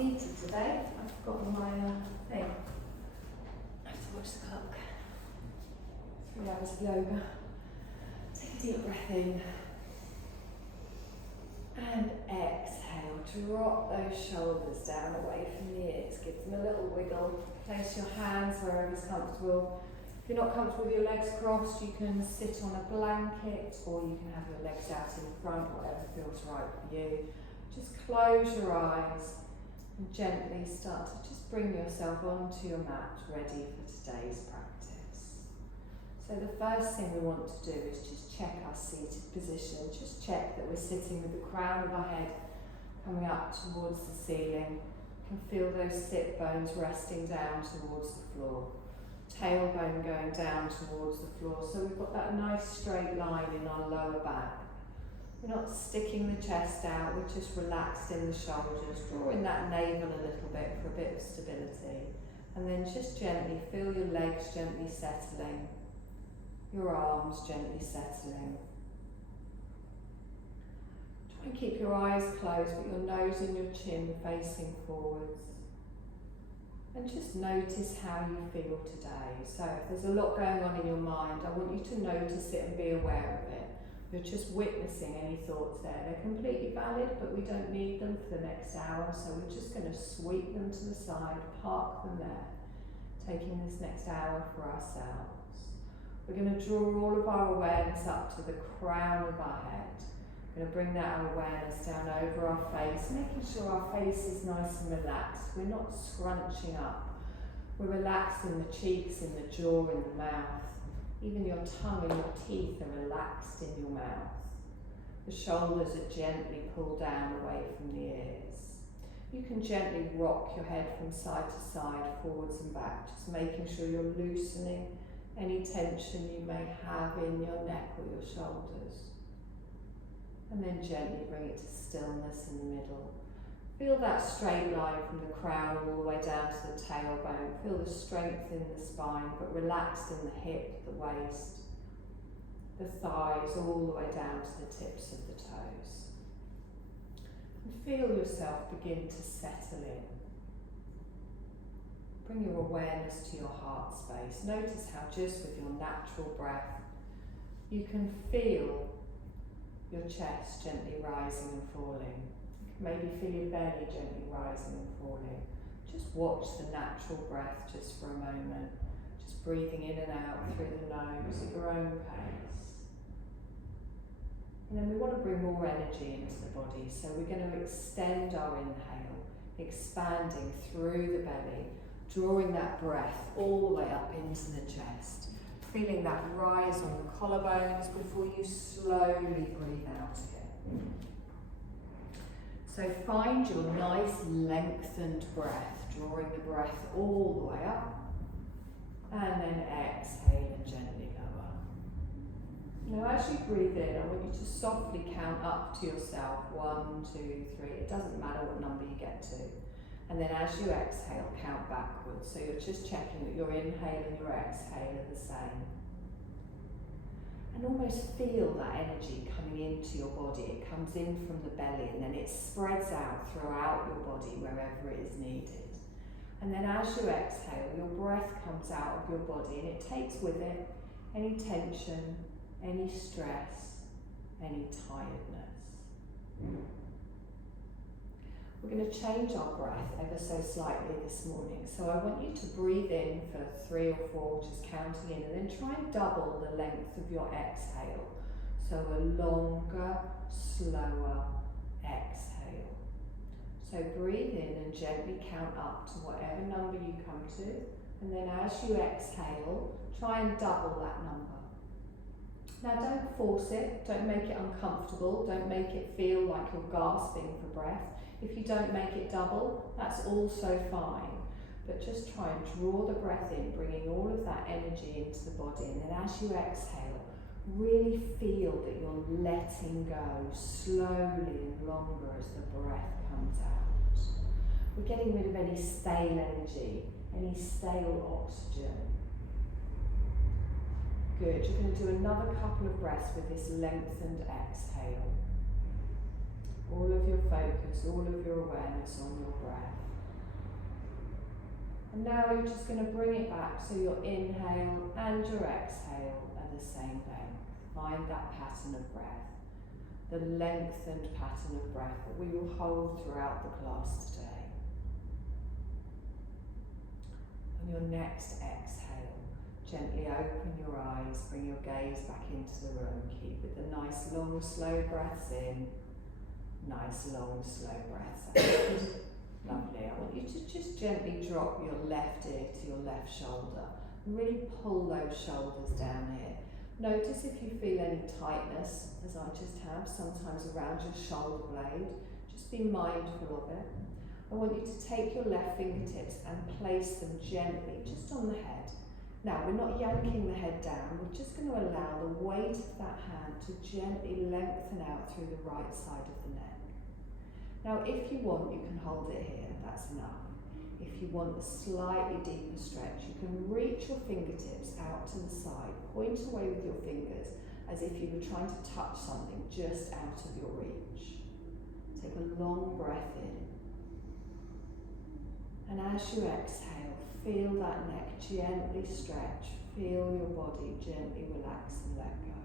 seated today. I've forgotten my thing. I have to watch the clock. 3 hours of yoga. Take a deep breath in. And exhale. Drop those shoulders down away from the ears. Give them a little wiggle. Place your hands wherever's comfortable. If you're not comfortable with your legs crossed, you can sit on a blanket or you can have your legs out in front, whatever feels right for you. Just close your eyes and gently start to just bring yourself onto your mat, ready for today's practice. So the first thing we want to do is just check our seated position. Just check that we're sitting with the crown of our head coming up towards the ceiling. You can feel those sit bones resting down towards the floor. Tailbone going down towards the floor. So we've got that nice straight line in our lower back. We're not sticking the chest out, we're just relaxed in the shoulders, drawing that navel a little bit for a bit of stability. And then just gently feel your legs gently settling, your arms gently settling. Try and keep your eyes closed, but your nose and your chin facing forwards. And just notice how you feel today. So if there's a lot going on in your mind, I want you to notice it and be aware of it. You're just witnessing any thoughts there. They're completely valid, but we don't need them for the next hour, so we're just going to sweep them to the side, park them there, taking this next hour for ourselves. We're going to draw all of our awareness up to the crown of our head. We're going to bring that awareness down over our face, making sure our face is nice and relaxed. We're not scrunching up. We're relaxed in the cheeks, in the jaw, in the mouth. Even your tongue and your teeth are relaxed in your mouth. The shoulders are gently pulled down away from the ears. You can gently rock your head from side to side, forwards and back, just making sure you're loosening any tension you may have in your neck or your shoulders. And then gently bring it to stillness in the middle. Feel that straight line from the crown all the way down to the tailbone. Feel the strength in the spine, but relaxed in the hip, the waist, the thighs, all the way down to the tips of the toes. And feel yourself begin to settle in. Bring your awareness to your heart space. Notice how just with your natural breath, you can feel your chest gently rising and falling. Maybe feel your belly gently rising and falling. Just watch the natural breath just for a moment. Just breathing in and out through the nose at your own pace. And then we want to bring more energy into the body. So we're going to extend our inhale, expanding through the belly, drawing that breath all the way up into the chest. Feeling that rise on the collarbones before you slowly breathe out again. So find your nice lengthened breath, drawing the breath all the way up, and then exhale and gently lower. Now as you breathe in, I want you to softly count up to yourself, 1, 2, 3, it doesn't matter what number you get to. And then as you exhale, count backwards. So you're just checking that your inhale and your exhale are the same. And almost feel that energy coming into your body. It comes in from the belly and then it spreads out throughout your body wherever it is needed. And then as you exhale, your breath comes out of your body and it takes with it any tension, any stress, any tiredness. We're going to change our breath ever so slightly this morning. So I want you to breathe in for 3 or 4, just counting in, and then try and double the length of your exhale. So a longer, slower exhale. So breathe in and gently count up to whatever number you come to. And then as you exhale, try and double that number. Now don't force it, don't make it uncomfortable, don't make it feel like you're gasping for breath. If you don't make it double, that's also fine. But just try and draw the breath in, bringing all of that energy into the body. And then as you exhale, really feel that you're letting go slowly and longer as the breath comes out. We're getting rid of any stale energy, any stale oxygen. Good, you're going to do another couple of breaths with this lengthened exhale. All of your focus, all of your awareness on your breath. And now you're just going to bring it back so your inhale and your exhale are the same length. Find that pattern of breath, the lengthened pattern of breath that we will hold throughout the class today. On your next exhale, gently open your eyes, bring your gaze back into the room. Keep with the nice long slow breaths in, nice long slow breaths out. Lovely. I want you to just gently drop your left ear to your left shoulder and really pull those shoulders down here. Notice if you feel any tightness, as I just have, sometimes around your shoulder blade. Just be mindful of it. I want you to take your left fingertips and place them gently just on the head. Now, we're not yanking the head down, we're just going to allow the weight of that hand to gently lengthen out through the right side of the neck. Now, if you want, you can hold it here, that's enough. If you want a slightly deeper stretch, you can reach your fingertips out to the side, point away with your fingers as if you were trying to touch something just out of your reach. Take a long breath in. And as you exhale, feel that neck gently stretch, feel your body gently relax and let go.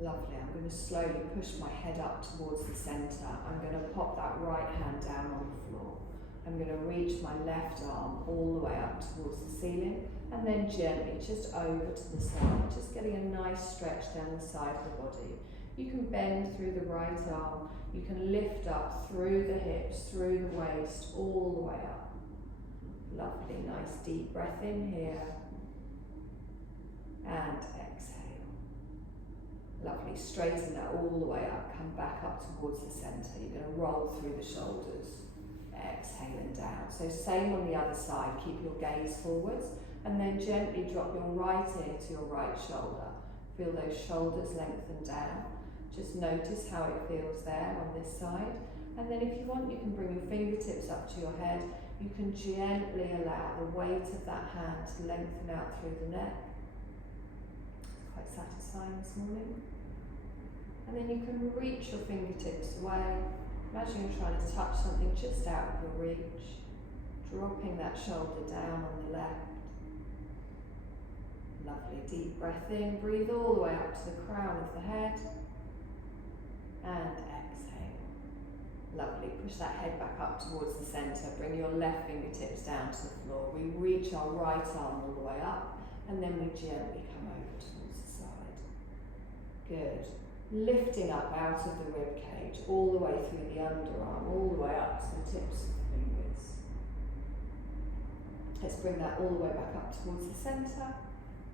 Lovely. I'm going to slowly push my head up towards the centre. I'm going to pop that right hand down on the floor. I'm going to reach my left arm all the way up towards the ceiling and then gently just over to the side, just getting a nice stretch down the side of the body. You can bend through the right arm, you can lift up through the hips, through the waist, all the way up. Lovely, nice deep breath in here and exhale. Lovely, straighten that all the way up, come back up towards the centre. You're going to roll through the shoulders, exhaling down. So same on the other side, keep your gaze forwards and then gently drop your right ear to your right shoulder. Feel those shoulders lengthen down. Just notice how it feels there on this side. And then if you want, you can bring your fingertips up to your head. You can gently allow the weight of that hand to lengthen out through the neck. Quite satisfying this morning. And then you can reach your fingertips away. Imagine you're trying to touch something just out of your reach. Dropping that shoulder down on the left. Lovely, deep breath in. Breathe all the way up to the crown of the head. And exhale. Lovely, push that head back up towards the centre. Bring your left fingertips down to the floor. We reach our right arm all the way up. And then we gently come over towards the side. Good. Lifting up out of the rib cage, all the way through the underarm, all the way up to the tips of the fingers. Let's bring that all the way back up towards the centre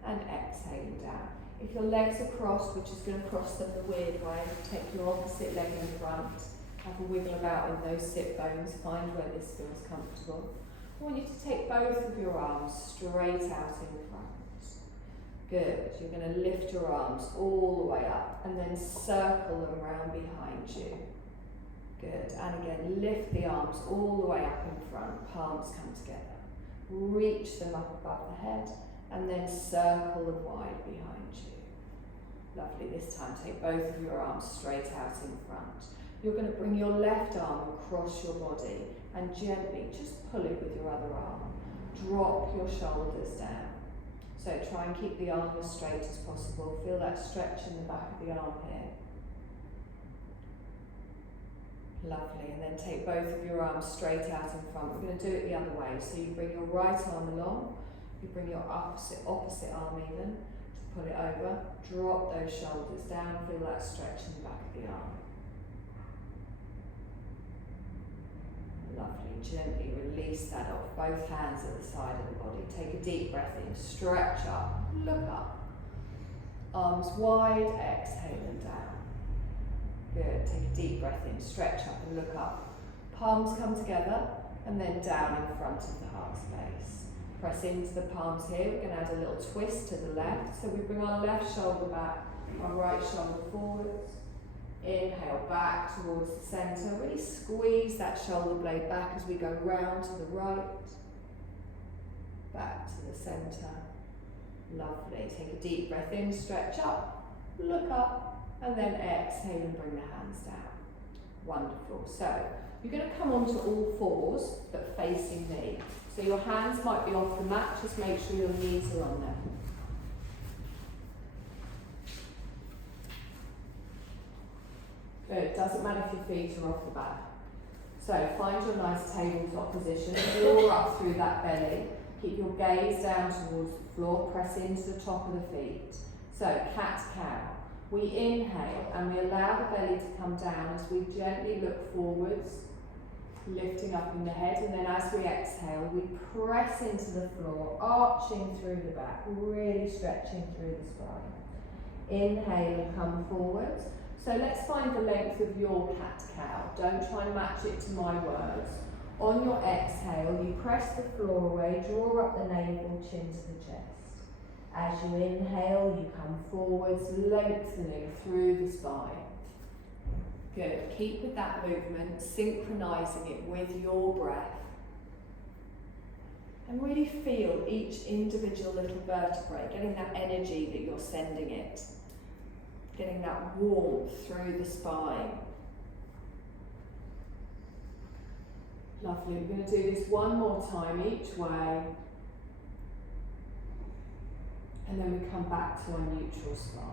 and exhaling down. If your legs are crossed, which is going to cross them the weird way, take your opposite leg in front, have a wiggle about in those sit bones, find where this feels comfortable. I want you to take both of your arms straight out in front. Good. You're going to lift your arms all the way up and then circle them round behind you. Good. And again, lift the arms all the way up in front, palms come together. Reach them up above the head and then circle them wide behind you. Lovely. This time, take both of your arms straight out in front. You're going to bring your left arm across your body and gently just pull it with your other arm. Drop your shoulders down. So try and keep the arm as straight as possible. Feel that stretch in the back of the arm here. Lovely. And then take both of your arms straight out in front. We're going to do it the other way. So you bring your right arm along. You bring your opposite arm even to pull it over. Drop those shoulders down. Feel that stretch in the back of the arm. Lovely. Gently release that off. Both hands at the side of the body. Take a deep breath in. Stretch up. Look up. Arms wide. Exhale and down. Good. Take a deep breath in. Stretch up and look up. Palms come together and then down in front of the heart space. Press into the palms here. We're going to add a little twist to the left. So we bring our left shoulder back, our right shoulder forwards. Inhale back towards the centre. Really squeeze that shoulder blade back as we go round to the right. Back to the centre. Lovely. Take a deep breath in, stretch up, look up, and then exhale and bring the hands down. Wonderful. So you're going to come onto all fours, but facing me. So your hands might be off the mat, just make sure your knees are on them. Good, doesn't matter if your feet are off the back. So find your nice tabletop position, draw up through that belly, keep your gaze down towards the floor, press into the top of the feet. So cat-cow. We inhale and we allow the belly to come down as we gently look forwards, lifting up in the head, and then as we exhale, we press into the floor, arching through the back, really stretching through the spine. Inhale and come forwards. So let's find the length of your cat-cow. Don't try and match it to my words. On your exhale, you press the floor away, draw up the navel, chin to the chest. As you inhale, you come forwards, lengthening through the spine. Good. Keep with that movement, synchronizing it with your breath. And really feel each individual little vertebrae, getting that energy that you're sending it. Getting that warmth through the spine. Lovely. We're going to do this one more time each way. And then we come back to our neutral spine.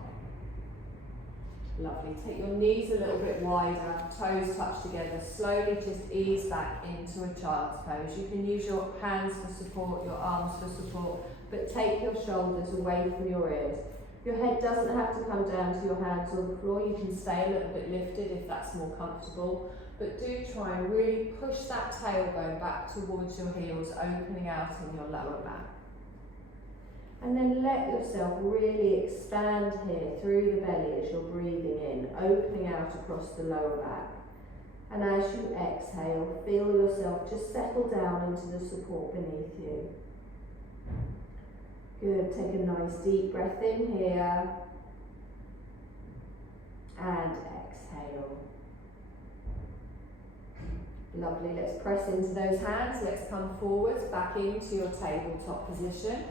Lovely. Take your knees a little bit wider, toes touch together. Slowly just ease back into a child's pose. You can use your hands for support, your arms for support, but take your shoulders away from your ears. Your head doesn't have to come down to your hands or the floor. You can stay a little bit lifted if that's more comfortable. But do try and really push that tailbone back towards your heels, opening out in your lower back. And then let yourself really expand here through the belly as you're breathing in, opening out across the lower back. And as you exhale, feel yourself just settle down into the support beneath you. Good, take a nice deep breath in here. And exhale. Lovely, let's press into those hands. Let's come forwards, back into your tabletop position.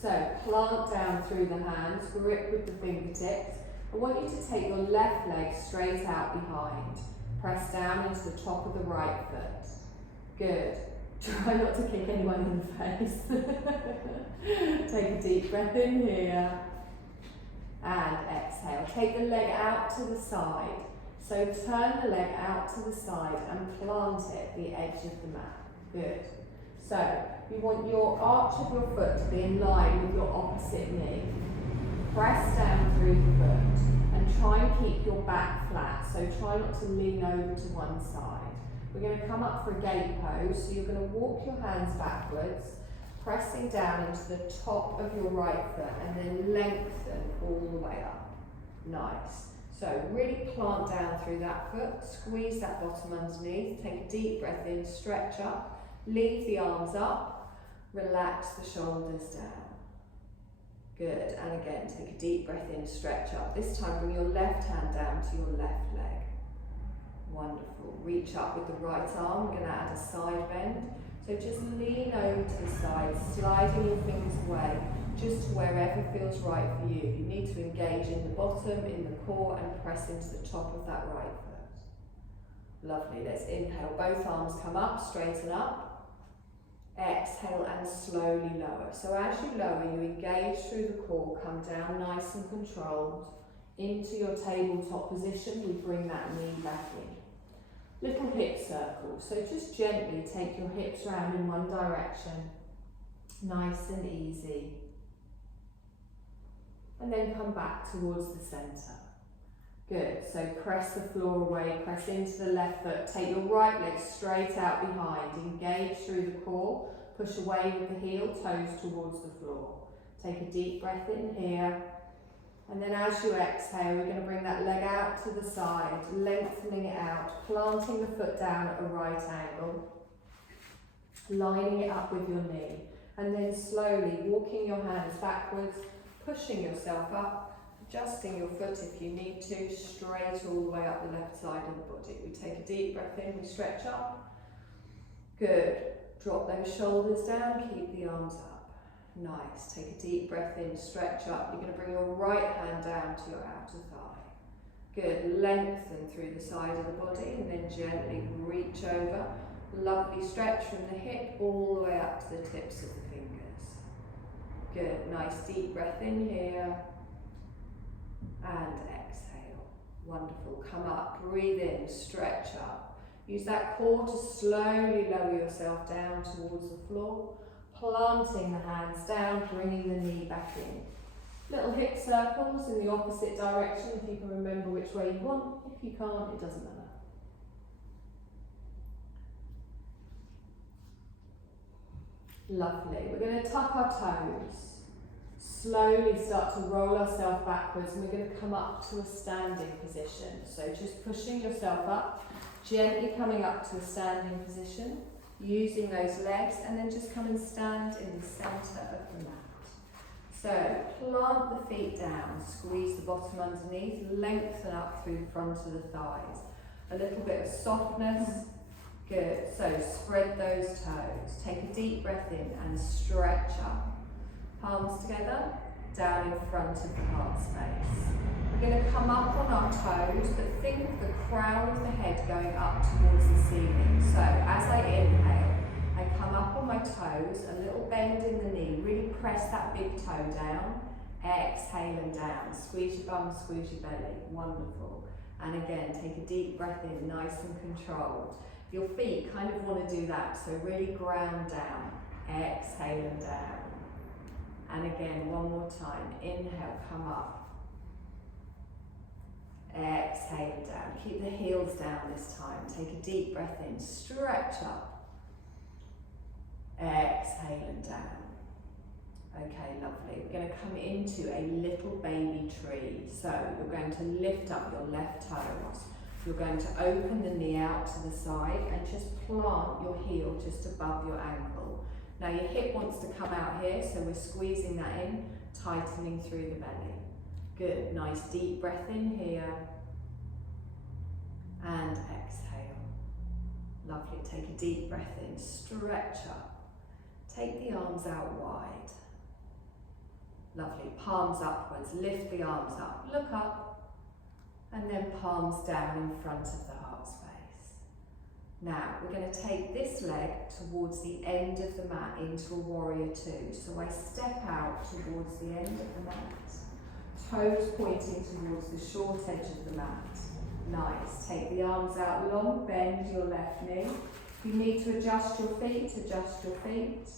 So plant down through the hands, grip with the fingertips. I want you to take your left leg straight out behind. Press down into the top of the right foot. Good. Try not to kick anyone in the face. Take a deep breath in here. And exhale. Take the leg out to the side. So turn the leg out to the side and plant it at the edge of the mat. Good. So you want your arch of your foot to be in line with your opposite knee. Press down through the foot and try and keep your back flat. So try not to lean over to one side. We're going to come up for a gate pose. So you're going to walk your hands backwards, pressing down into the top of your right foot and then lengthen all the way up. Nice. So really plant down through that foot, squeeze that bottom underneath, take a deep breath in, stretch up. Leave the arms up, relax the shoulders down. Good, and again, take a deep breath in, stretch up. This time bring your left hand down to your left leg. Wonderful. Reach up with the right arm, we're going to add a side bend. So just lean over to the side, sliding your fingers away, just to wherever feels right for you. You need to engage in the bottom, in the core, and press into the top of that right foot. Lovely, let's inhale, both arms come up, straighten up. Exhale and slowly lower. So as you lower, you engage through the core, come down nice and controlled. Into your tabletop position, we bring that knee back in. Little hip circle. So just gently take your hips round in one direction. Nice and easy. And then come back towards the centre. Good, so press the floor away, press into the left foot, take your right leg straight out behind, engage through the core, push away with the heel, toes towards the floor. Take a deep breath in here, and then as you exhale, we're going to bring that leg out to the side, lengthening it out, planting the foot down at a right angle, lining it up with your knee, and then slowly walking your hands backwards, pushing yourself up, adjusting your foot if you need to, straight all the way up the left side of the body. We take a deep breath in, we stretch up. Good. Drop those shoulders down, keep the arms up. Nice. Take a deep breath in, stretch up. You're going to bring your right hand down to your outer thigh. Good, lengthen through the side of the body and then gently reach over. Lovely stretch from the hip all the way up to the tips of the fingers. Good, nice deep breath in here and exhale. Wonderful, come up, breathe in, stretch up. Use that core to slowly lower yourself down towards the floor, planting the hands down, bringing the knee back in. Little hip circles in the opposite direction if you can remember which way you want. If you can't, it doesn't matter. Lovely. We're going to tuck our toes. Slowly start to roll ourselves backwards and we're going to come up to a standing position. So just pushing yourself up, gently coming up to a standing position, using those legs, and then just come and stand in the centre of the mat. So plant the feet down, squeeze the bottom underneath, lengthen up through the front of the thighs. A little bit of softness. Good. So spread those toes. Take a deep breath in and stretch up. Palms together, down in front of the heart space. We're going to come up on our toes, but think of the crown of the head going up towards the ceiling. So as I inhale, I come up on my toes, a little bend in the knee, really press that big toe down, exhale and down, squeeze your bum, squeeze your belly, wonderful. And again, take a deep breath in, nice and controlled. Your feet kind of want to do that, so really ground down, exhale and down. And again, one more time, inhale, come up, exhale and down. Keep the heels down this time, take a deep breath in, stretch up. Exhale and down. Okay, lovely. We're going to come into a little baby tree. So you're going to lift up your left toes. You're going to open the knee out to the side and just plant your heel just above your ankle. Now your hip wants to come out here, so we're squeezing that in, tightening through the belly. Good, nice deep breath in here and exhale. Lovely, take a deep breath in, stretch up. Take the arms out wide. Lovely, palms upwards, lift the arms up, look up, and then palms down in front of the heart space. Now, we're going to take this leg towards the end of the mat into a warrior two. So I step out towards the end of the mat, toes pointing towards the short edge of the mat. Nice, take the arms out long, bend your left knee. If you need to adjust your feet, adjust your feet.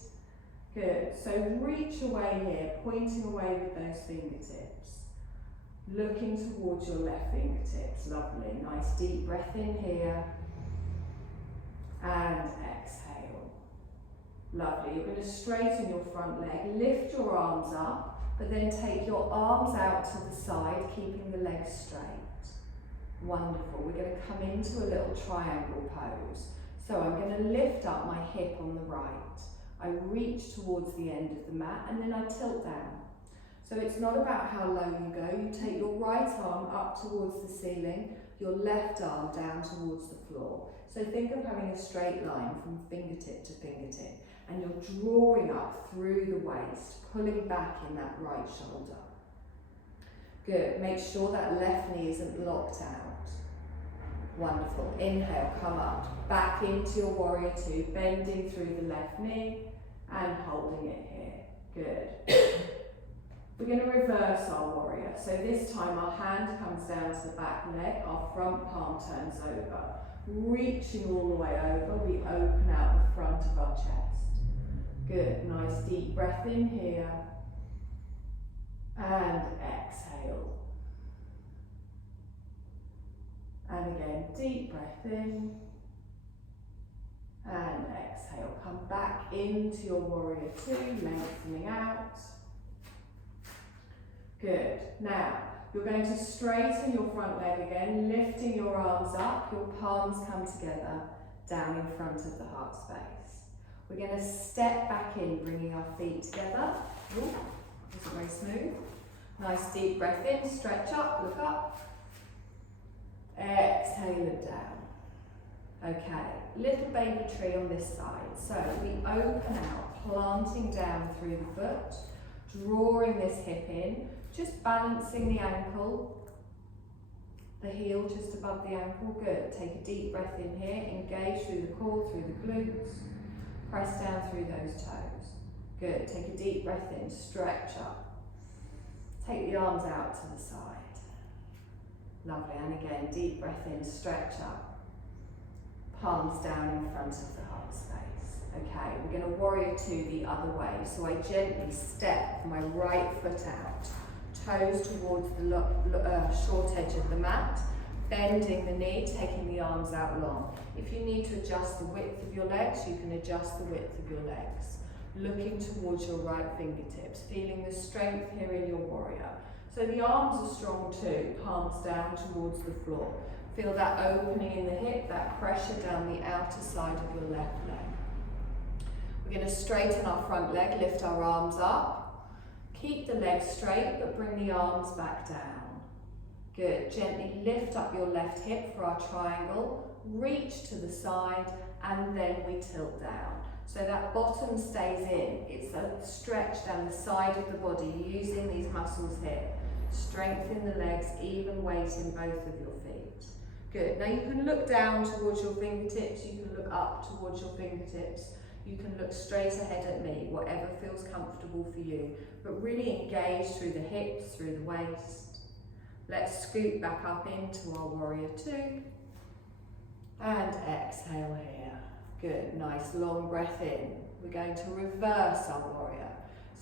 Good, so reach away here, pointing away with those fingertips. Looking towards your left fingertips, lovely. Nice deep breath in here. And exhale. Lovely, you're going to straighten your front leg, lift your arms up, but then take your arms out to the side, keeping the legs straight. Wonderful, we're going to come into a little triangle pose. So I'm going to lift up my hip on the right. I reach towards the end of the mat and then I tilt down. So it's not about how low you go. You take your right arm up towards the ceiling, your left arm down towards the floor. So think of having a straight line from fingertip to fingertip and you're drawing up through the waist, pulling back in that right shoulder. Good, make sure that left knee isn't locked out. Wonderful, inhale, come up, back into your warrior two, bending through the left knee and holding it here. Good. We're going to reverse our warrior. So this time our hand comes down to the back leg, our front palm turns over. Reaching all the way over, we open out the front of our chest. Good, nice deep breath in here. And exhale. And again, deep breath in. And exhale. Come back into your warrior two, lengthening out. Good. Now, you're going to straighten your front leg again, lifting your arms up, your palms come together, down in front of the heart space. We're going to step back in, bringing our feet together. Ooh, isn't very smooth. Nice deep breath in, stretch up, look up. Exhale it down. Okay, little baby tree on this side. So we open out, planting down through the foot, drawing this hip in, just balancing the ankle. The heel just above the ankle, good. Take a deep breath in here, engage through the core, through the glutes. Press down through those toes. Good, take a deep breath in, stretch up. Take the arms out to the side. Lovely, and again, deep breath in, stretch up. Palms down in front of the heart space. Okay, we're going to warrior two the other way. So I gently step my right foot out, toes towards the short edge of the mat, bending the knee, taking the arms out long. If you need to adjust the width of your legs, you can adjust the width of your legs. Looking towards your right fingertips, feeling the strength here in your warrior. So the arms are strong too, palms down towards the floor. Feel that opening in the hip, that pressure down the outer side of your left leg. We're going to straighten our front leg, lift our arms up. Keep the legs straight, but bring the arms back down. Good, gently lift up your left hip for our triangle, reach to the side, and then we tilt down. So that bottom stays in. It's a stretch down the side of the body, using these muscles here. Strengthen the legs, even weight in both of your feet. Good, now you can look down towards your fingertips, you can look up towards your fingertips, you can look straight ahead at me, whatever feels comfortable for you. But really engage through the hips, through the waist. Let's scoot back up into our warrior two. And exhale here. Good, nice long breath in. We're going to reverse our warrior.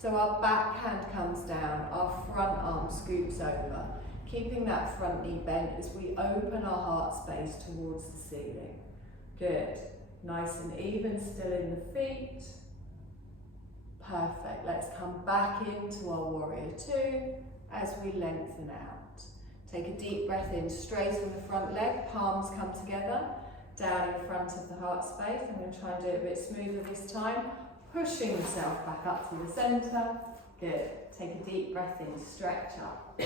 So our back hand comes down, our front arm scoops over, keeping that front knee bent as we open our heart space towards the ceiling. Good, nice and even, still in the feet. Perfect, let's come back into our warrior two as we lengthen out. Take a deep breath in, straighten the front leg, palms come together, down in front of the heart space. I'm going to try and do it a bit smoother this time. Pushing yourself back up to the centre. Good. Take a deep breath in, stretch up.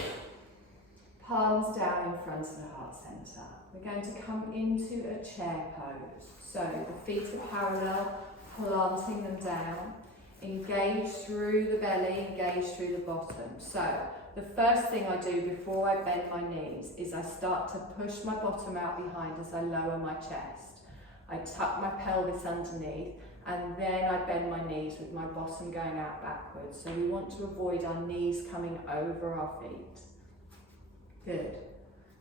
Palms down in front of the heart centre. We're going to come into a chair pose. So the feet are parallel, planting them down. Engage through the belly, engage through the bottom. So the first thing I do before I bend my knees is I start to push my bottom out behind as I lower my chest. I tuck my pelvis underneath, and then I bend my knees with my bottom going out backwards. So we want to avoid our knees coming over our feet. Good.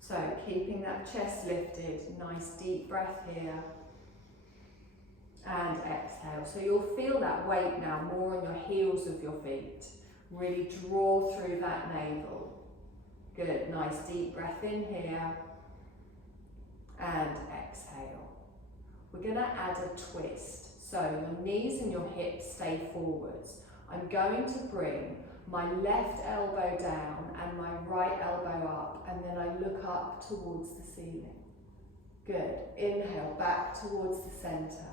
So keeping that chest lifted, nice deep breath here. And exhale. So you'll feel that weight now more on your heels of your feet. Really draw through that navel. Good, nice deep breath in here. And exhale. We're going to add a twist. So your knees and your hips stay forwards. I'm going to bring my left elbow down and my right elbow up, and then I look up towards the ceiling. Good. Inhale, back towards the centre.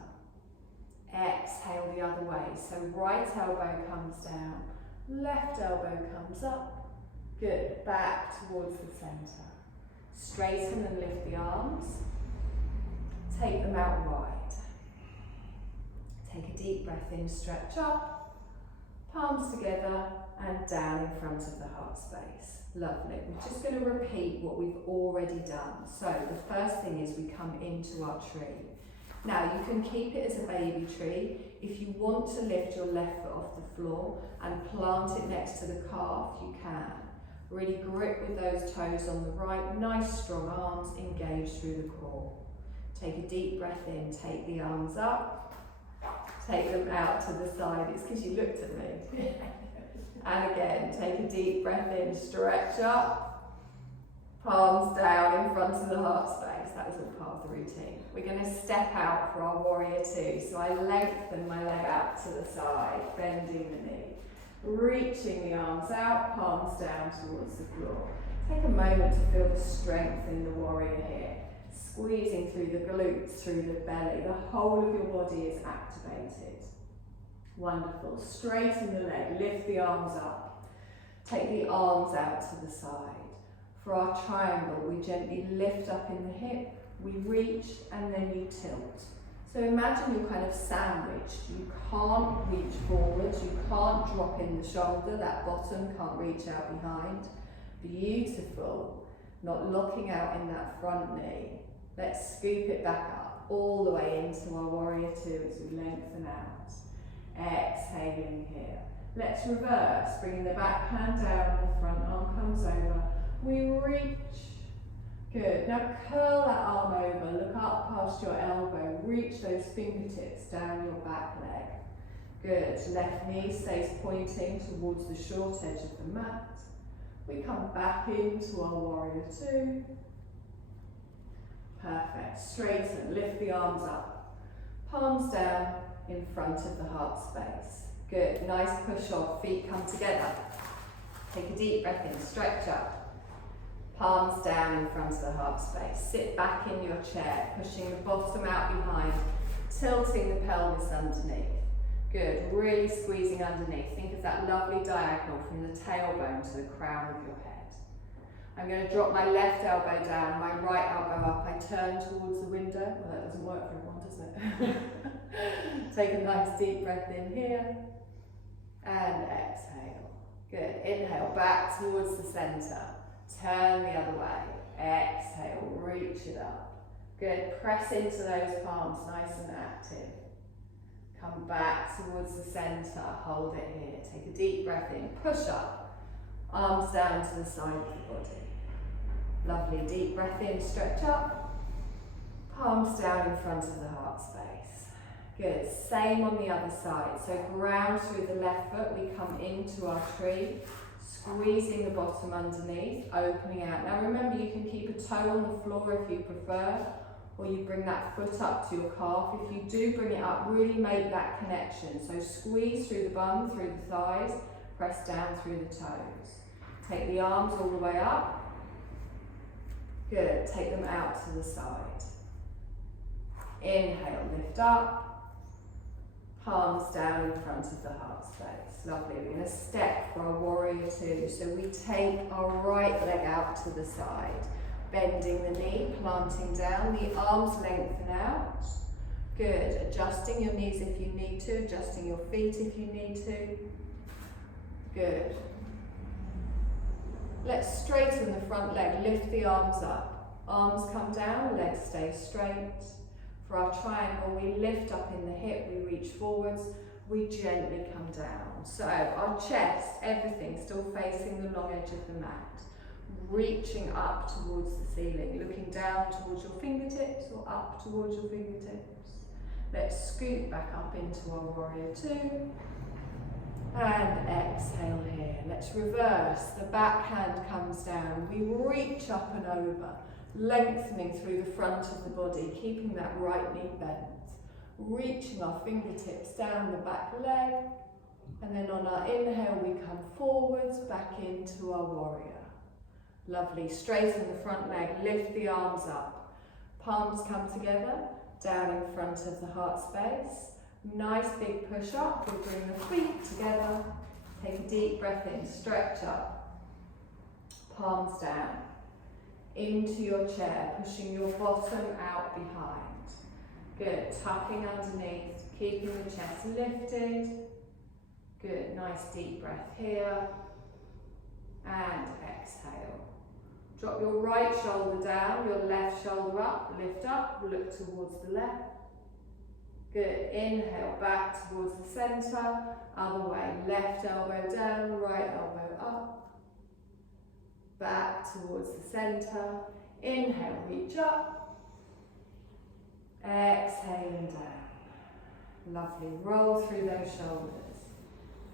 Exhale the other way. So right elbow comes down, left elbow comes up. Good. Back towards the centre. Straighten and lift the arms. Take them out wide. Take a deep breath in, stretch up. Palms together and down in front of the heart space. Lovely. We're just going to repeat what we've already done. So the first thing is we come into our tree. Now you can keep it as a baby tree. If you want to lift your left foot off the floor and plant it next to the calf, you can. Really grip with those toes on the right, nice strong arms, engage through the core. Take a deep breath in, take the arms up, take them out to the side. It's because you looked at me. And again, take a deep breath in, stretch up, palms down in front of the heart space. That was all part of the routine. We're going to step out for our warrior two. So I lengthen my leg out to the side, bending the knee, reaching the arms out, palms down towards the floor. Take a moment to feel the strength in the warrior here. Squeezing through the glutes, through the belly. The whole of your body is activated. Wonderful. Straighten the leg, lift the arms up. Take the arms out to the side. For our triangle, we gently lift up in the hip, we reach, and then you tilt. So imagine you're kind of sandwiched. You can't reach forwards, you can't drop in the shoulder, that bottom can't reach out behind. Beautiful. not locking out in that front knee. Let's scoop it back up all the way into our warrior two as we lengthen out. Exhaling here. Let's reverse, bringing the back hand down, the front arm comes over. We reach. Good. Now curl that arm over, look up past your elbow, reach those fingertips down your back leg. Good. Left knee stays pointing towards the short edge of the mat. We come back into our warrior two. Perfect. Straighten, lift the arms up. Palms down in front of the heart space. Good. Nice push off, feet come together. Take a deep breath in, stretch up. Palms down in front of the heart space. Sit back in your chair, pushing the bottom out behind, tilting the pelvis underneath. Good, really squeezing underneath. Think of that lovely diagonal from the tailbone to the crown of your head. I'm going to drop my left elbow down, my right elbow up. I turn towards the window. Well, that doesn't work for everyone, does it? Take a nice deep breath in here. And exhale. Good, inhale, back towards the centre. Turn the other way. Exhale, reach it up. Good, press into those palms, nice and active. Come back towards the centre, hold it here. Take a deep breath in, push up. Arms down to the side of the body. Lovely, deep breath in, stretch up. Palms down in front of the heart space. Good, same on the other side. So ground through the left foot, we come into our tree. Squeezing the bottom underneath, opening out. Now remember, you can keep a toe on the floor if you prefer, or you bring that foot up to your calf. If you do bring it up, really make that connection. So squeeze through the bum, through the thighs, press down through the toes. Take the arms all the way up. Good, take them out to the side. Inhale, lift up. Palms down in front of the heart space. Lovely. We're going to step for our warrior two. So we take our right leg out to the side, bending the knee, planting down, the arms lengthen out. Good. Adjusting your knees if you need to, adjusting your feet if you need to. Good. Let's straighten the front leg, lift the arms up. Arms come down, legs stay straight. For our triangle, we lift up in the hip, we reach forwards, we gently come down. So our chest, everything still facing the long edge of the mat. Reaching up towards the ceiling, looking down towards your fingertips or up towards your fingertips. Let's scoot back up into our warrior two. And exhale here. Let's reverse. The back hand comes down. We reach up and over. Lengthening through the front of the body, keeping that right knee bent. Reaching our fingertips down the back leg. And then on our inhale, we come forwards, back into our warrior. Lovely. Straighten the front leg, lift the arms up. Palms come together, down in front of the heart space. Nice big push up. We bring the feet together. Take a deep breath in, stretch up. Palms down. Into your chair, pushing your bottom out behind. Good, tucking underneath, keeping the chest lifted. Good, nice deep breath here. And exhale. Drop your right shoulder down, your left shoulder up, lift up, look towards the left. Good, inhale back towards the centre, other way, left elbow down, right elbow up. Back towards the centre. Inhale, reach up. Exhaling down. Lovely. Roll through those shoulders.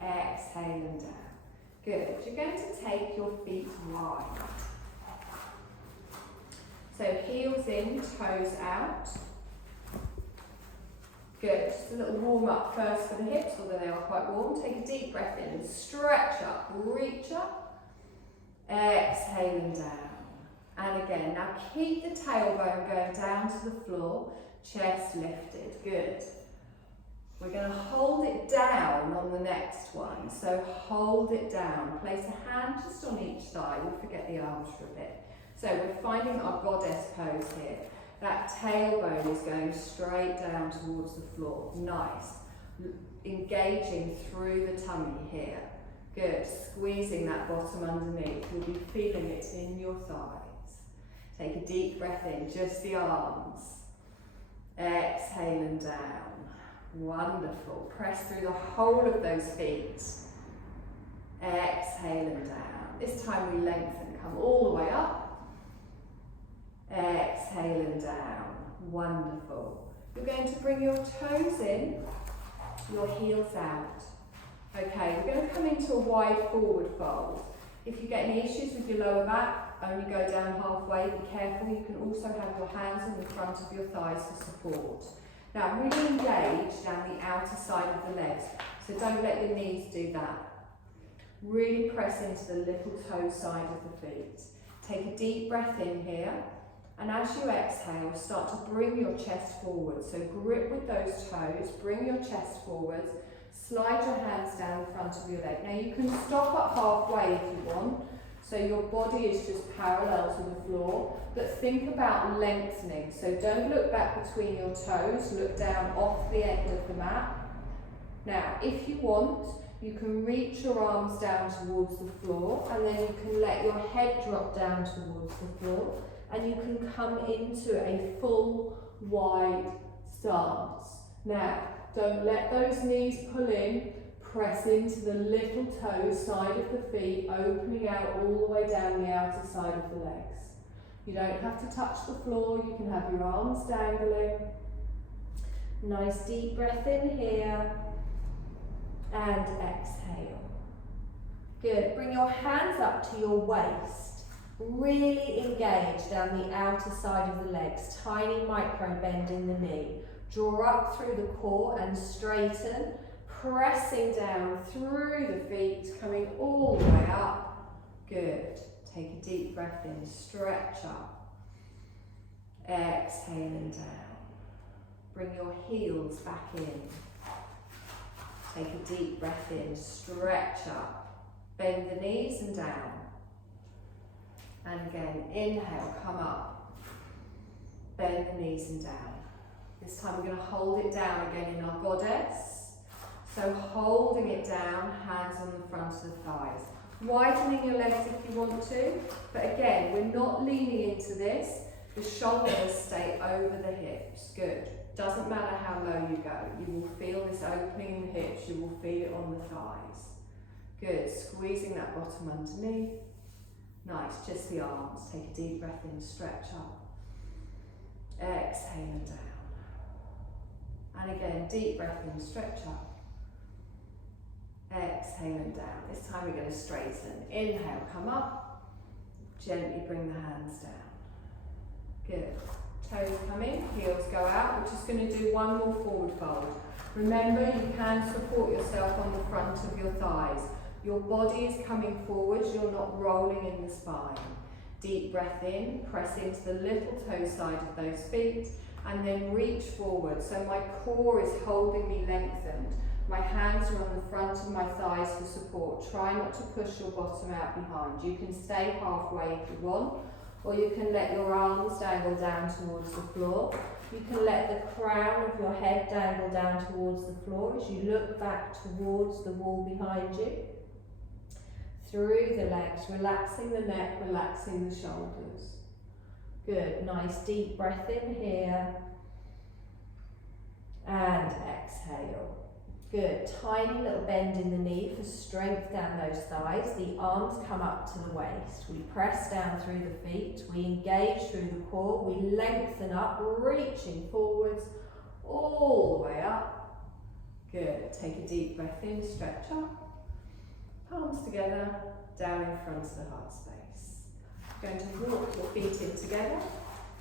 Exhaling down. Good. You're going to take your feet wide. So heels in, toes out. Good. Just a little warm up first for the hips, although they are quite warm. Take a deep breath in and stretch up. Reach up. Exhaling down. And again, now keep the tailbone going down to the floor, chest lifted. Good. We're going to hold it down on the next one. So hold it down. Place a hand just on each thigh. We'll forget the arms for a bit. So we're finding our goddess pose here. That tailbone is going straight down towards the floor. Nice. Engaging through the tummy here. Good, squeezing that bottom underneath. You'll be feeling it in your thighs. Take a deep breath in, just the arms. Exhale and down. Wonderful. Press through the whole of those feet. Exhale and down. This time we lengthen, come all the way up. Exhale and down. Wonderful. You're going to bring your toes in, your heels out. Okay, we're going to come into a wide forward fold. If you get any issues with your lower back, only go down halfway, be careful. You can also have your hands on the front of your thighs for support. Now really engage down the outer side of the legs, so don't let your knees do that. Really press into the little toe side of the feet. Take a deep breath in here, and as you exhale, start to bring your chest forward. So grip with those toes, bring your chest forward, slide your hands down the front of your leg. Now you can stop at halfway if you want, so your body is just parallel to the floor, but think about lengthening. So don't look back between your toes, look down off the end of the mat. Now, if you want, you can reach your arms down towards the floor, and then you can let your head drop down towards the floor, and you can come into a full wide stance. Now, don't let those knees pull in. Press into the little toe side of the feet, opening out all the way down the outer side of the legs. You don't have to touch the floor, you can have your arms dangling. Nice deep breath in here, and exhale. Good, bring your hands up to your waist. Really engage down the outer side of the legs, tiny micro bend in the knee. Draw up through the core and straighten. Pressing down through the feet, coming all the way up. Good. Take a deep breath in, stretch up. Exhale and down. Bring your heels back in. Take a deep breath in, stretch up. Bend the knees and down. And again, inhale, come up. Bend the knees and down. This time we're going to hold it down again in our goddess. So holding it down, hands on the front of the thighs. Widening your legs if you want to, but again, we're not leaning into this. The shoulders stay over the hips. Good. Doesn't matter how low you go. You will feel this opening in the hips. You will feel it on the thighs. Good. Squeezing that bottom underneath. Nice. Just the arms. Take a deep breath in. Stretch up. Exhale and down. And again, deep breath in. Stretch up. Exhale and down. This time we're going to straighten. Inhale, come up. Gently bring the hands down. Good. Toes come in, heels go out. We're just going to do one more forward fold. Remember, you can support yourself on the front of your thighs. Your body is coming forward, you're not rolling in the spine. Deep breath in, press into the little toe side of those feet, and then reach forward. So my core is holding me lengthened. My hands are on the front of my thighs for support. Try not to push your bottom out behind. You can stay halfway if you want, or you can let your arms dangle down towards the floor. You can let the crown of your head dangle down towards the floor as you look back towards the wall behind you. Through the legs, relaxing the neck, relaxing the shoulders. Good, nice deep breath in here. And exhale. Good, tiny little bend in the knee for strength down those thighs. The arms come up to the waist. We press down through the feet. We engage through the core. We lengthen up, reaching forwards all the way up. Good, take a deep breath in, stretch up. Palms together, down in front of the heart space. Going to walk your feet in together.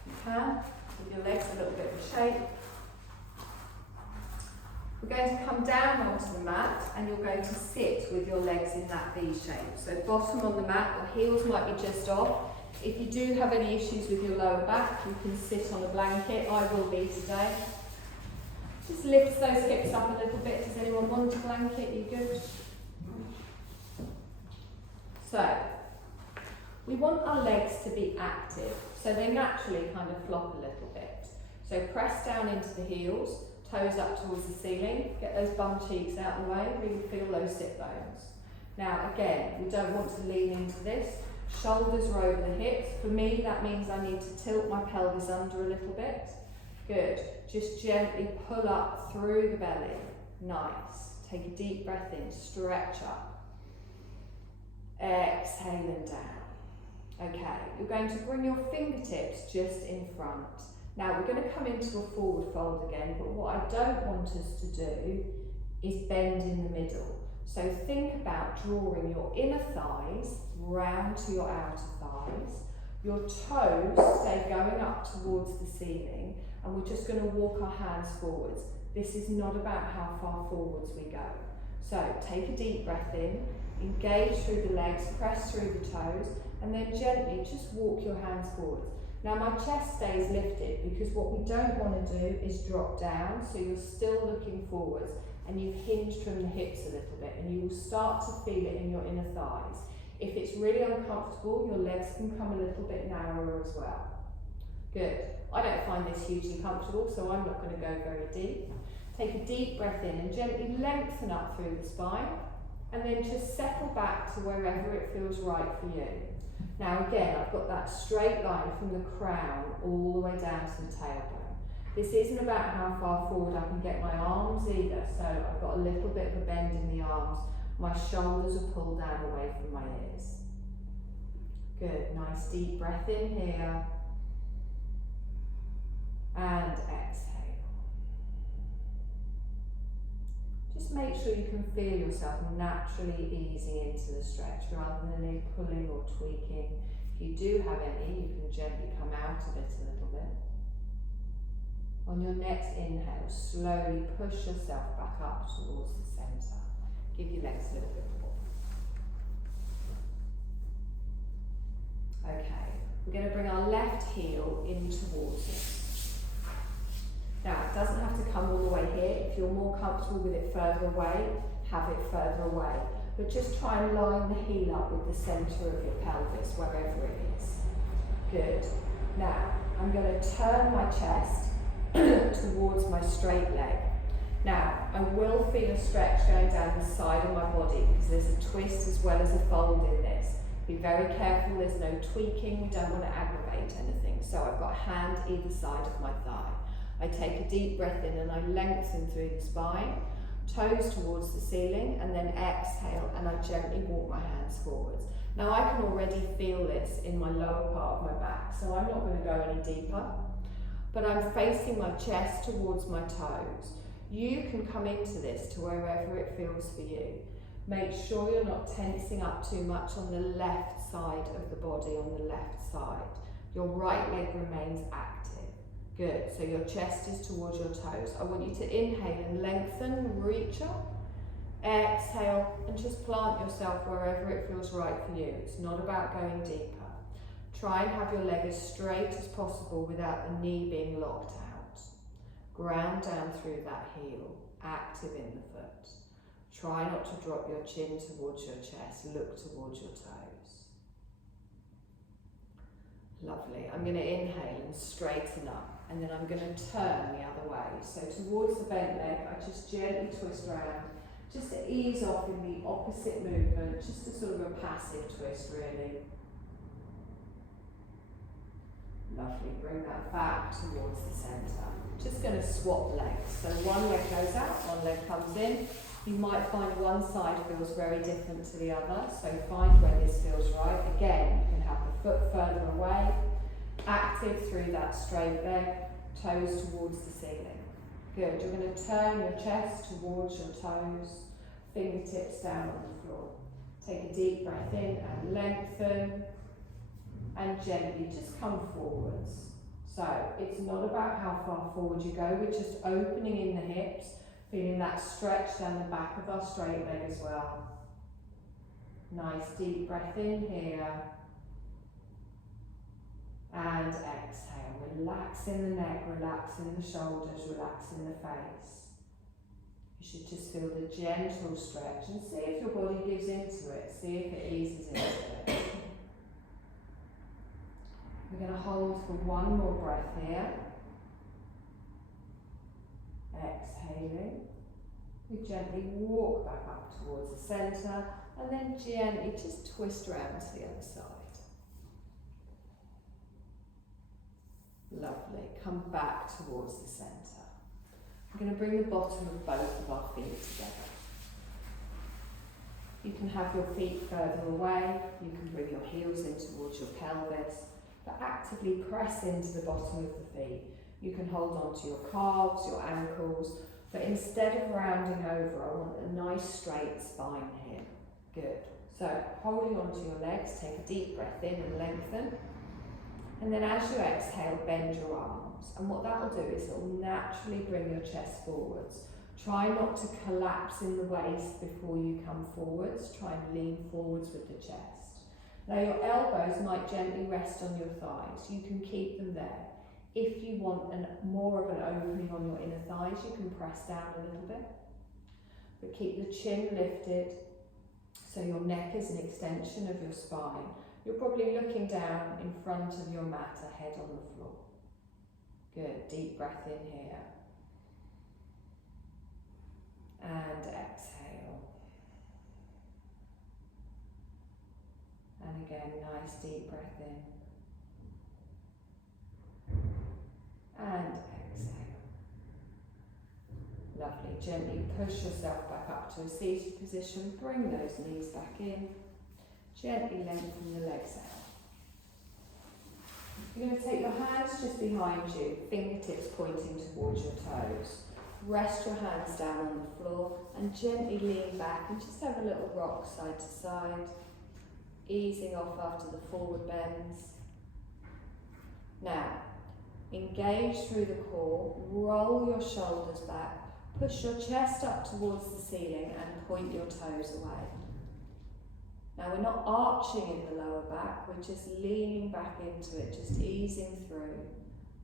You can, give your legs a little bit of shape. We're going to come down onto the mat and you're going to sit with your legs in that V shape. So bottom on the mat, your heels might be just off. If you do have any issues with your lower back, you can sit on a blanket. I will be today. Just lift those hips up a little bit. Does anyone want a blanket? Are you good? So, we want our legs to be active. So they naturally kind of flop a little bit. So press down into the heels. Toes up towards the ceiling, get those bum cheeks out of the way, really feel those sit bones. Now again, we don't want to lean into this, Shoulders are over the hips. For me, that means I need to tilt my pelvis under a little bit. Good. Just gently pull up through the belly. Nice. Take a deep breath in, stretch up. Exhaling down. Okay, you're going to bring your fingertips just in front. Now we're going to come into a forward fold again, but what I don't want us to do is bend in the middle. So think about drawing your inner thighs round to your outer thighs. Your toes stay going up towards the ceiling, and we're just going to walk our hands forwards. This is not about how far forwards we go. So take a deep breath in, engage through the legs, press through the toes, and then gently just walk your hands forwards. Now my chest stays lifted because what we don't want to do is drop down, so you're still looking forwards and you've hinged from the hips a little bit, and you will start to feel it in your inner thighs. If it's really uncomfortable, your legs can come a little bit narrower as well. Good. I don't find this hugely comfortable, so I'm not going to go very deep. Take a deep breath in and gently lengthen up through the spine, and then just settle back to wherever it feels right for you. Now again, I've got that straight line from the crown all the way down to the tailbone. This isn't about how far forward I can get my arms either, so I've got a little bit of a bend in the arms. My shoulders are pulled down away from my ears. Good, nice deep breath in here. And exhale. Just make sure you can feel yourself naturally easing into the stretch rather than any pulling or tweaking. If you do have any, you can gently come out of it a little bit. On your next inhale, slowly push yourself back up towards the centre. Give your legs a little bit more. Okay, we're going to bring our left heel in towards us. Now, it doesn't have to come all the way here. If you're more comfortable with it further away, have it further away. But just try and line the heel up with the centre of your pelvis, wherever it is. Good. Now, I'm going to turn my chest towards my straight leg. Now, I will feel a stretch going down the side of my body because there's a twist as well as a fold in this. Be very careful, there's no tweaking, we don't want to aggravate anything. So I've got a hand either side of my thigh. I take a deep breath in and I lengthen through the spine, toes towards the ceiling, and then exhale and I gently walk my hands forwards. Now I can already feel this in my lower part of my back, so I'm not going to go any deeper, but I'm facing my chest towards my toes. You can come into this to wherever it feels for you. Make sure you're not tensing up too much on the left side of the body, on the left side. Your right leg remains active. Good, so your chest is towards your toes. I want you to inhale and lengthen, reach up. Exhale and just plant yourself wherever it feels right for you. It's not about going deeper. Try and have your leg as straight as possible without the knee being locked out. Ground down through that heel, active in the foot. Try not to drop your chin towards your chest, look towards your toes. Lovely. I'm going to inhale and straighten up, and then I'm going to turn the other way. So towards the bent leg, I just gently twist around, just to ease off in the opposite movement, just a sort of a passive twist really. Lovely, bring that back towards the centre. Just going to swap legs. So one leg goes out, one leg comes in. You might find one side feels very different to the other, so find where this feels right. Again, you can have the foot further away, active through that straight leg, toes towards the ceiling. Good, you're going to turn your chest towards your toes, fingertips down on the floor. Take a deep breath in and lengthen, and gently just come forwards. So it's not about how far forward you go, we're just opening in the hips, feeling that stretch down the back of our straight leg as well. Nice deep breath in here. And exhale, relax in the neck, relax in the shoulders, relax in the face. You should just feel the gentle stretch and see if your body gives into it, see if it eases into it. We're going to hold for one more breath here. Exhaling. We gently walk back up towards the centre and then gently just twist around to the other side. come back towards the centre. We're going to bring the bottom of both of our feet together. You can have your feet further away, you can bring your heels in towards your pelvis, but actively press into the bottom of the feet. You can hold on to your calves, your ankles, but instead of rounding over, I want a nice straight spine here. Good. So, holding onto your legs, take a deep breath in and lengthen. And then as you exhale, bend your arms. And what that will do is it will naturally bring your chest forwards. Try not to collapse in the waist before you come forwards. Try and lean forwards with the chest. Now your elbows might gently rest on your thighs. You can keep them there. If you want more of an opening on your inner thighs, you can press down a little bit. But keep the chin lifted so your neck is an extension of your spine. You're probably looking down in front of your mat, a head on the floor. Good, deep breath in here. And exhale. And again, nice deep breath in. And exhale. Lovely. Gently push yourself back up to a seated position. Bring those knees back in. Gently lengthen the legs out. You're going to take your hands just behind you, fingertips pointing towards your toes. Rest your hands down on the floor and gently lean back and just have a little rock side to side, easing off after the forward bends. Now, engage through the core, roll your shoulders back, push your chest up towards the ceiling and point your toes away. Now we're not arching in the lower back, we're just leaning back into it, just easing through.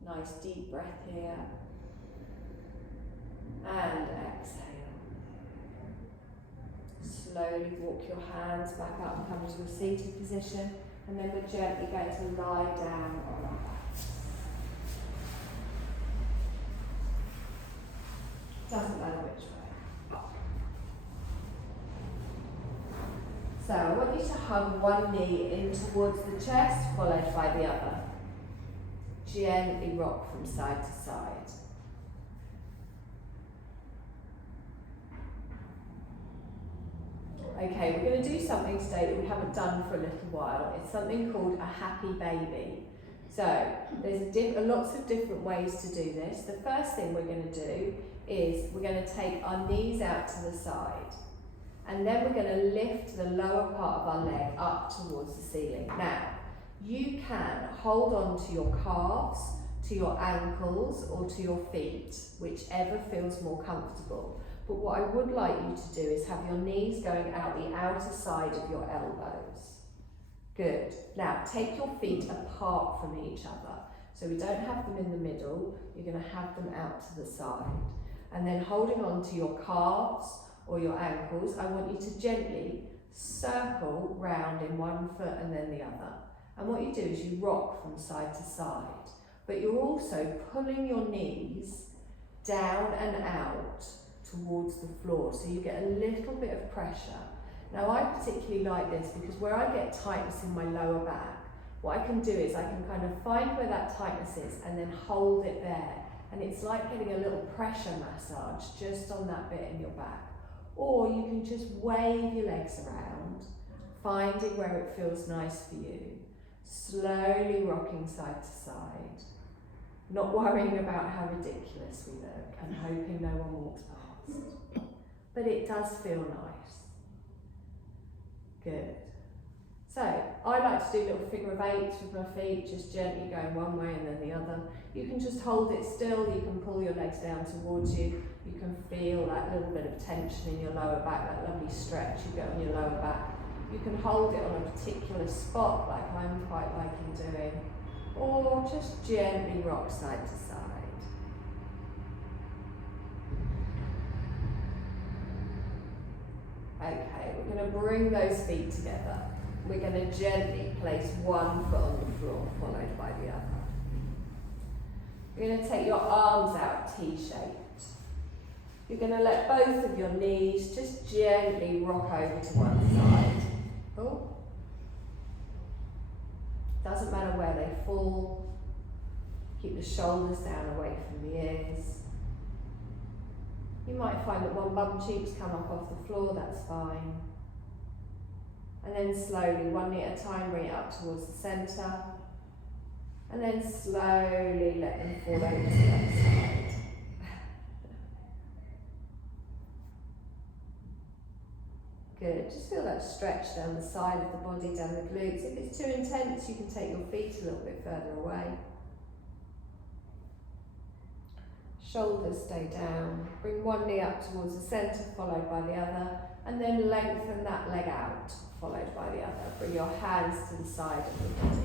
Nice deep breath here. And exhale. Slowly walk your hands back up and come to a seated position, and then we're gently going to lie down on our back. Doesn't matter which way. So I want you to hug one knee in towards the chest, followed by the other. Gently rock from side to side. Okay, we're going to do something today that we haven't done for a little while. It's something called a happy baby. So there's lots of different ways to do this. The first thing we're going to do is we're going to take our knees out to the side. And then we're going to lift the lower part of our leg up towards the ceiling. Now, you can hold on to your calves, to your ankles, or to your feet, whichever feels more comfortable. But what I would like you to do is have your knees going out the outer side of your elbows. Good. Now, take your feet apart from each other. So we don't have them in the middle, you're going to have them out to the side. And then holding on to your calves, or your ankles, I want you to gently circle round in one foot and then the other. And what you do is you rock from side to side, but you're also pulling your knees down and out towards the floor, so you get a little bit of pressure. Now I particularly like this because where I get tightness in my lower back, what I can do is I can kind of find where that tightness is and then hold it there. And it's like getting a little pressure massage just on that bit in your back. Or you can just wave your legs around, finding where it feels nice for you, slowly rocking side to side, not worrying about how ridiculous we look and hoping no one walks past. But it does feel nice. Good. So, I like to do little figure of eights with my feet, just gently going one way and then the other. You can just hold it still, you can pull your legs down towards you, you can feel that little bit of tension in your lower back, that lovely stretch you get on your lower back. You can hold it on a particular spot like I'm quite liking doing, or just gently rock side to side. Okay, we're going to bring those feet together. We're going to gently place one foot on the floor, followed by the other. You're going to take your arms out T-shaped. You're going to let both of your knees just gently rock over to one side. Oh. Doesn't matter where they fall. Keep the shoulders down away from the ears. You might find that one bum cheek's come up off the floor, that's fine. And then slowly, one knee at a time, bring it up towards the centre. And then slowly let them fall over to the other side. Good, just feel that stretch down the side of the body, down the glutes. If it's too intense, you can take your feet a little bit further away. Shoulders stay down. Bring one knee up towards the centre, followed by the other. And then lengthen that leg out, followed by the other. Bring your hands to the side of the body.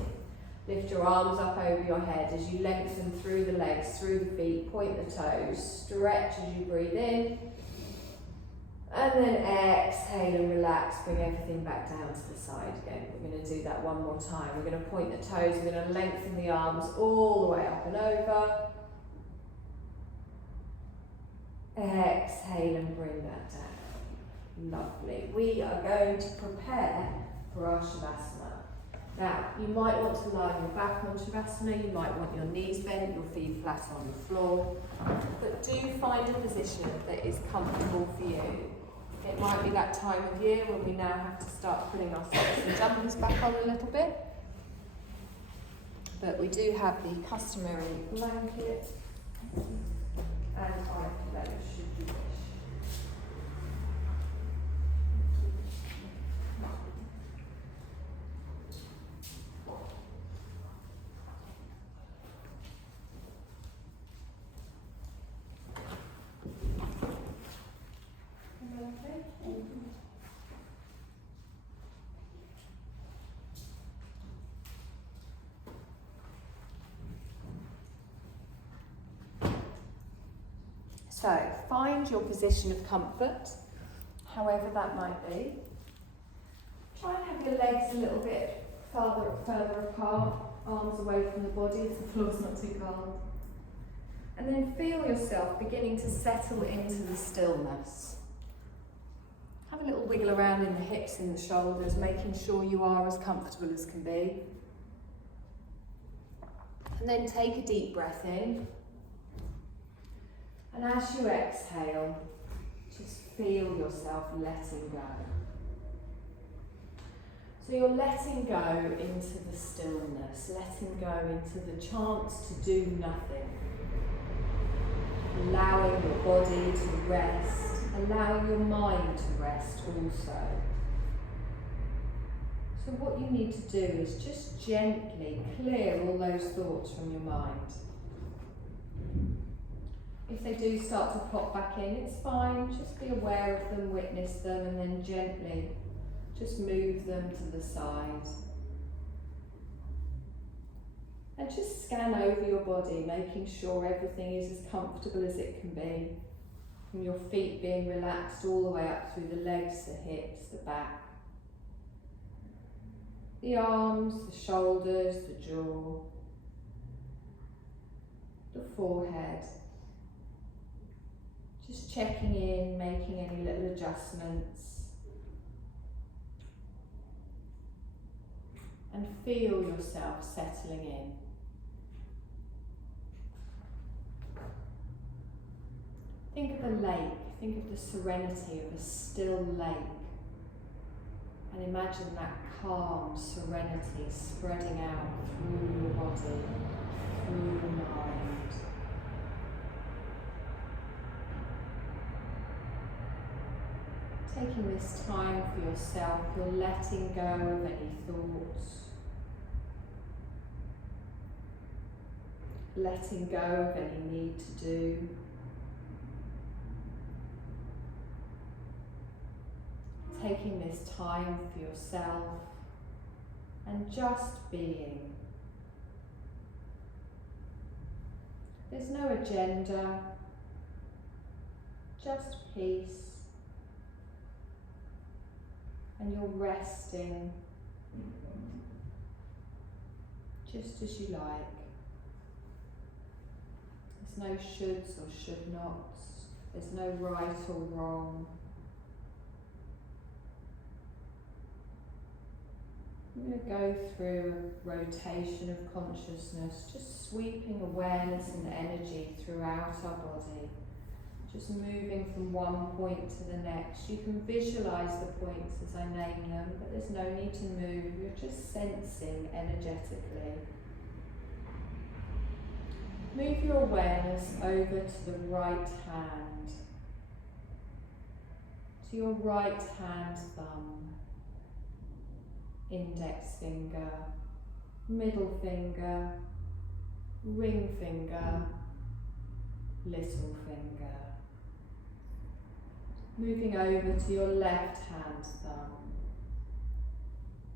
Lift your arms up over your head as you lengthen through the legs, through the feet, point the toes. Stretch as you breathe in. And then exhale and relax, bring everything back down to the side again. We're going to do that one more time. We're going to point the toes, we're going to lengthen the arms all the way up and over. Exhale and bring that down. Lovely. We are going to prepare for our Shavasana. Now, you might want to lie on your back on Shavasana, you might want your knees bent, your feet flat on the floor, but do find a position that is comfortable for you. It might be that time of year when we now have to start putting our socks and jumpers back on a little bit, but we do have the customary blanket and our pillows should you wish. So, find your position of comfort, however that might be. Try and have your legs a little bit further apart, arms away from the body if the floor's not too cold. And then feel yourself beginning to settle into the stillness. Have a little wiggle around in the hips and the shoulders, making sure you are as comfortable as can be. And then take a deep breath in. And as you exhale, just feel yourself letting go. So you're letting go into the stillness, letting go into the chance to do nothing. Allowing your body to rest, allowing your mind to rest also. So what you need to do is just gently clear all those thoughts from your mind. If they do start to pop back in, it's fine, just be aware of them, witness them, and then gently just move them to the side. And just scan over your body, making sure everything is as comfortable as it can be. From your feet being relaxed all the way up through the legs, the hips, the back. The arms, the shoulders, the jaw, the forehead. Just checking in, making any little adjustments. And feel yourself settling in. Think of a lake, think of the serenity of a still lake. And imagine that calm serenity spreading out through your body, through your mind. Taking this time for yourself, you're letting go of any thoughts, letting go of any need to do. Taking this time for yourself and just being. There's no agenda, just peace. And you're resting just as you like. There's no shoulds or should nots. There's no right or wrong. I'm going to go through a rotation of consciousness, just sweeping awareness and energy throughout our body, just moving from one point to the next. You can visualize the points as I name them, but there's no need to move. You're just sensing energetically. Move your awareness over to the right hand, to your right hand thumb, index finger, middle finger, ring finger, little finger. Moving over to your left hand thumb,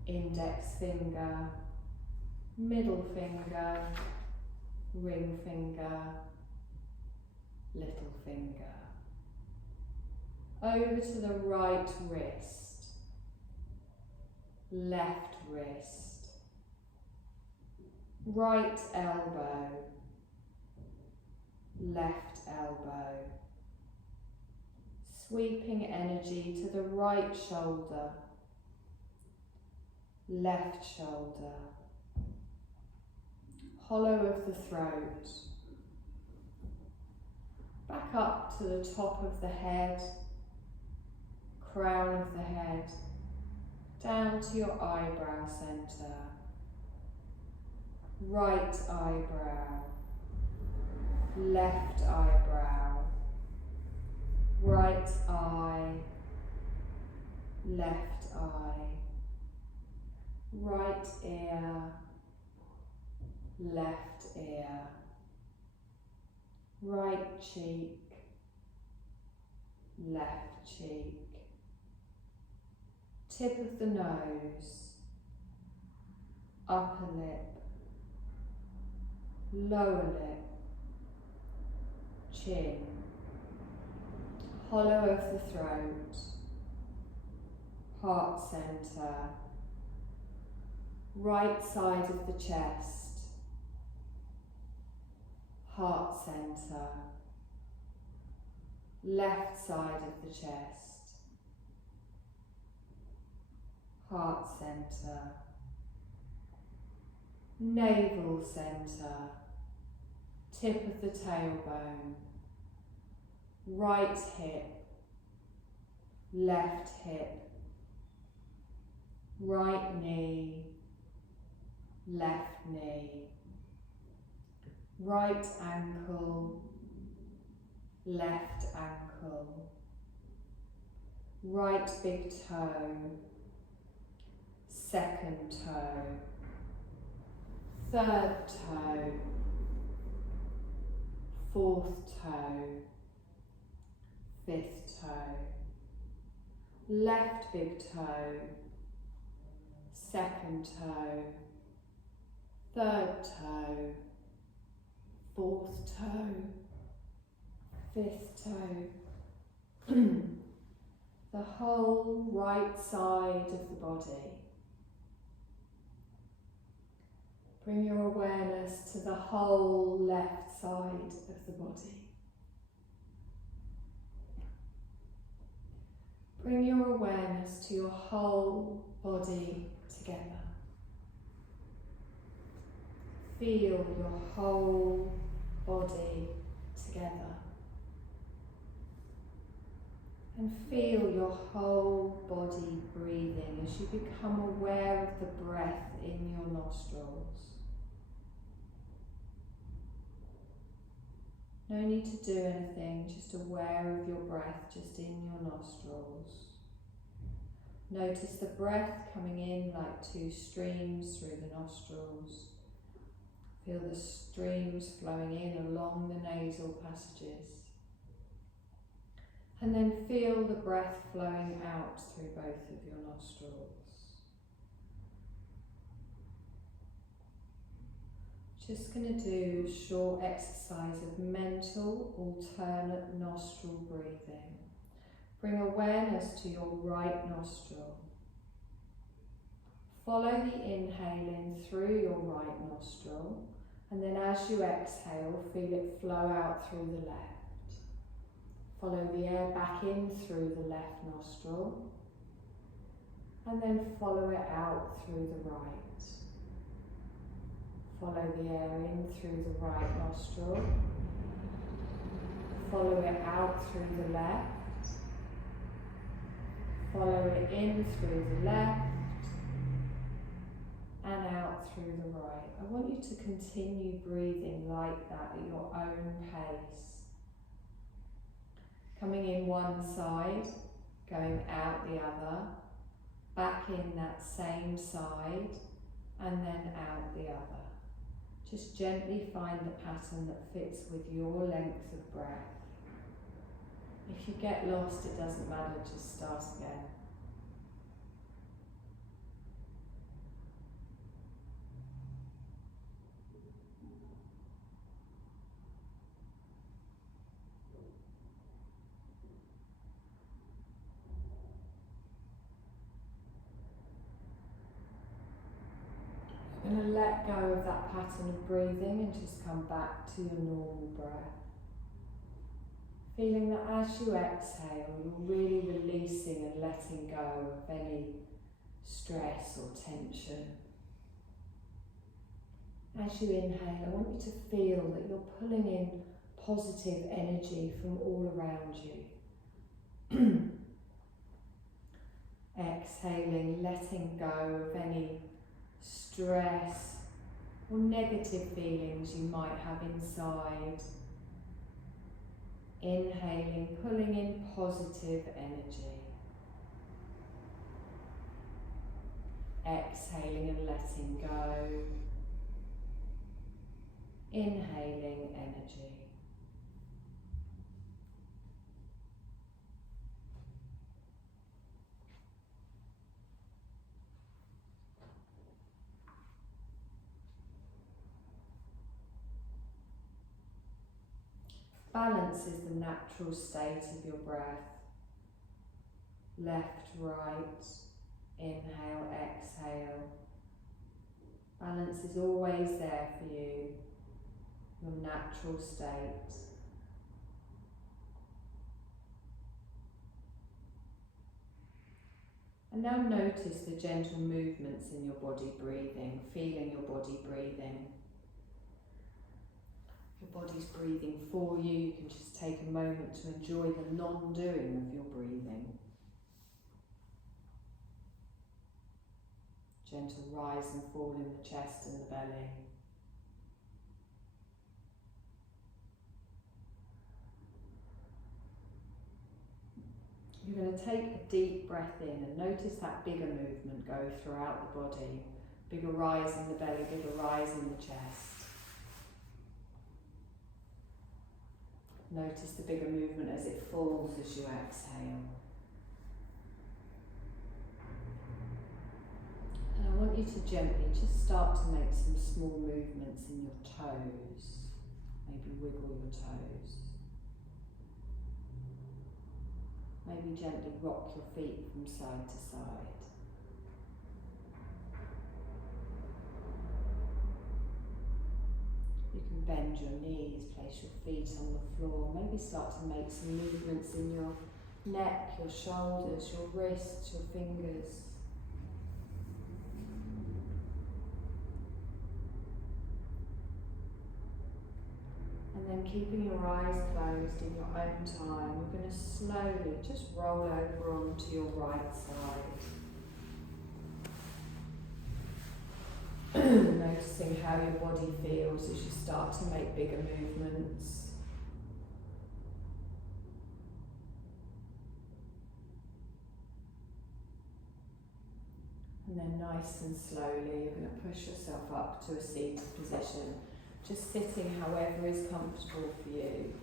index finger, middle finger, ring finger, little finger. Over to the right wrist, left wrist, right elbow, left elbow. Sweeping energy to the right shoulder, left shoulder, hollow of the throat, back up to the top of the head, crown of the head, down to your eyebrow centre, right eyebrow, left eyebrow, right eye, left eye, right ear, left ear, right cheek, left cheek, tip of the nose, upper lip, lower lip, chin, hollow of the throat, heart centre, right side of the chest, heart centre, left side of the chest, heart centre, navel centre, tip of the tailbone, right hip, left hip, right knee, left knee, right ankle, left ankle, right big toe, second toe, third toe, fourth toe, fifth toe, left big toe, second toe, third toe, fourth toe, fifth toe, the whole right side of the body. Bring your awareness to the whole left side of the body. Bring your awareness to your whole body together. Feel your whole body together. And feel your whole body breathing as you become aware of the breath in your nostrils. No need to do anything, just aware of your breath just in your nostrils. Notice the breath coming in like two streams through the nostrils. Feel the streams flowing in along the nasal passages. And then feel the breath flowing out through both of your nostrils. Just going to do a short exercise of mental alternate nostril breathing. Bring awareness to your right nostril. Follow the inhale in through your right nostril, and then as you exhale, feel it flow out through the left. Follow the air back in through the left nostril, And then follow it out through the right. Follow the air in through the right nostril. Follow it out through the left. Follow it in through the left and out through the right. I want you to continue breathing like that at your own pace. Coming in one side, going out the other, back in that same side, and then out the other. Just gently find the pattern that fits with your length of breath. If you get lost, it doesn't matter, just start again. You're going to let go of that pattern of breathing and just come back to your normal breath. Feeling that as you exhale, you're really releasing and letting go of any stress or tension. As you inhale, I want you to feel that you're pulling in positive energy from all around you. Exhaling, letting go of any stress or negative feelings you might have inside. Inhaling, pulling in positive energy. Exhaling and letting go. Inhaling energy. Balance is the natural state of your breath. Left, right, inhale, exhale. Balance is always there for you, your natural state. And now notice the gentle movements in your body breathing, feeling your body breathing. Your body's breathing for you. You can just take a moment to enjoy the non-doing of your breathing. Gentle rise and fall in the chest and the belly. You're going to take a deep breath in and notice that bigger movement go throughout the body. Bigger rise in the belly, bigger rise in the chest. Notice the bigger movement as it falls as you exhale. And I want you to gently just start to make some small movements in your toes. Maybe wiggle your toes. Maybe gently rock your feet from side to side. You can bend your knees, place your feet on the floor, maybe start to make some movements in your neck, your shoulders, your wrists, your fingers. And then keeping your eyes closed in your own time, we're going to slowly just roll over onto your right side. Noticing how your body feels as you start to make bigger movements. And then nice and slowly, you're going to push yourself up to a seated position. Just sitting however is comfortable for you.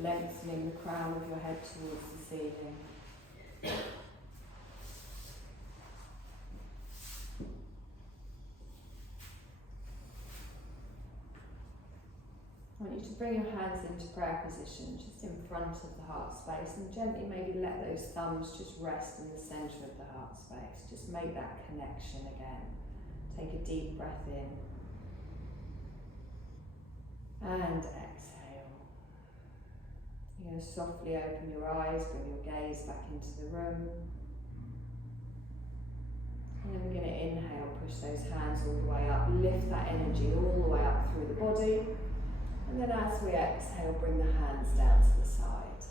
Lengthening the crown of your head towards the ceiling. I want you to bring your hands into prayer position, just in front of the heart space, and gently maybe let those thumbs just rest in the centre of the heart space. Just make that connection again. Take a deep breath in. And exhale. You're going to softly open your eyes, bring your gaze back into the room. And then we're going to inhale, push those hands all the way up, lift that energy all the way up through the body. And then as we exhale, bring the hands down to the side.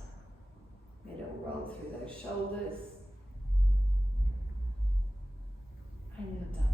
A little roll through those shoulders. And you're done.